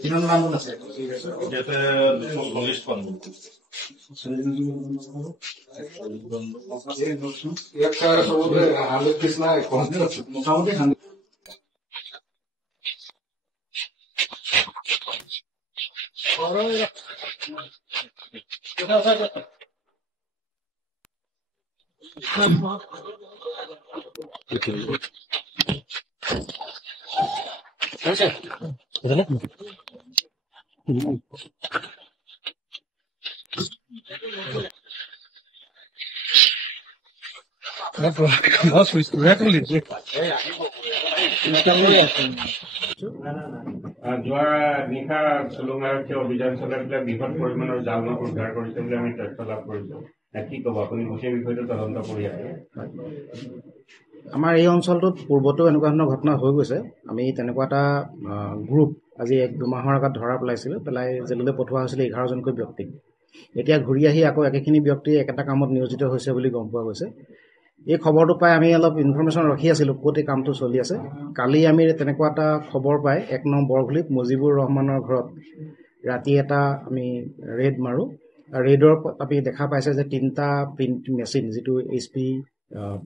কিমান মান আছে ইয়াতে 240 খন মোটামুটি যোৱা নিশা চুলুং আৰক্ষী অভিযান চলাই পেলাই বৃহৎ পৰিমাণৰ জাল নোট উদ্ধাৰ কৰিছে বুলি আমি তথ্য লাভ কৰিছো। কি ক'ব আপুনি গোটেই বিষয়টো তদন্ত কৰি আছে? আমাৰ এই অঞ্চলটোত পূৰ্বতো এনেকুৱা ধৰণৰ ঘটনা হৈ গৈছে। আমি তেনেকুৱা এটা গ্ৰুপ আজি 1-2 মাহৰ আগত ধৰা পেলাই জেললৈ পঠোৱা হৈছিলে 11জনকৈ ব্যক্তিক। এতিয়া ঘূৰি আহি আকৌ একেখিনি ব্যক্তি একেটা কামত নিয়োজিত হৈছে বুলি গম পোৱা গৈছে। এই খবৰটো পাই আমি অলপ ইনফৰমেশ্যন ৰখি আছিলোঁ ক'ত এই কামটো চলি আছে। কালি আমি তেনেকুৱা এটা খবৰ পাই 1 নং বৰঘুলিত মুজিবুৰ ৰহমানৰ ঘৰত ৰাতি এটা আমি ৰেড মাৰোঁ। ৰেডৰ আমি দেখা পাইছে যে 3টা প্ৰিণ্ট মেচিন, যিটো HP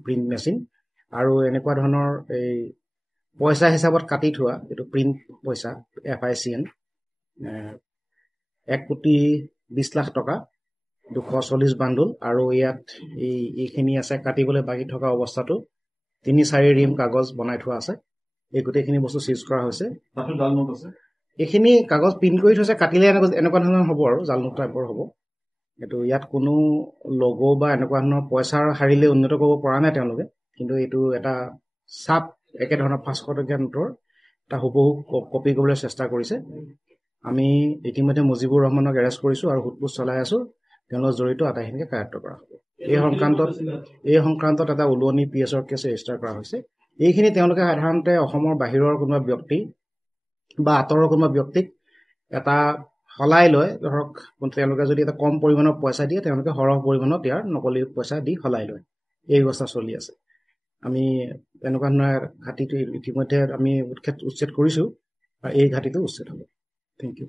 প্ৰিণ্ট মেচিন, আৰু এনেকুৱা ধৰণৰ এই পইচা হিচাপত কাটি থোৱা এইটো প্ৰিণ্ট পইচা FICN 1,20,00,000 টকা 240 বাণ্ডুল, আৰু ইয়াত এইখিনি আছে কাটিবলৈ বাকী থকা অৱস্থাটো 3-4 ৰিম কাগজ বনাই থোৱা আছে। এই গোটেইখিনি বস্তু চিজ কৰা হৈছে। তাতো জাল নোট আছে। এইখিনি কাগজ প্ৰিণ্ট কৰি থৈছে, কাটিলে এনেকুৱা ধৰণৰ হ'ব আৰু জাল নোট টাইপৰ হ'ব। এইটো ইয়াত কোনো লগো বা এনেকুৱা ধৰণৰ পইচাৰ হাৰিলে উন্নত কৰিব পৰা নাই তেওঁলোকে, কিন্তু এইটো এটা চাপ একেধৰণৰ 500 টকীয়া নোটৰ এটা হুবহু কপি কৰিবলৈ চেষ্টা কৰিছে। আমি ইতিমধ্যে মুজিবুৰ ৰহমানক এৰেষ্ট কৰিছোঁ আৰু সোধপোছ চলাই আছোঁ। তেওঁলোক জড়িত আটাইখিনিকে কাৰ্যত কৰা হ'ব। এই সংক্ৰান্তত এটা উলুৱনি PSৰ কেছ ৰেজিষ্টাৰ কৰা হৈছে। এইখিনি তেওঁলোকে সাধাৰণতে অসমৰ বাহিৰৰ কোনোবা ব্যক্তি বা আঁতৰৰ কোনোবা ব্যক্তিক এটা সলাই লয়। ধৰক তেওঁলোকে যদি এটা কম পৰিমাণৰ পইচা দিয়ে, তেওঁলোকে সৰহ পৰিমাণত ইয়াৰ নকলি পইচা দি সলাই লয়। এই ব্যৱস্থা চলি আছে। আমি এনেকুৱা ধৰণৰ ঘাটিটো ইতিমধ্যে আমি উচ্ছেদ কৰিছোঁ আৰু এই ঘাটিটো উচ্ছেদ হ'ব। Thank U.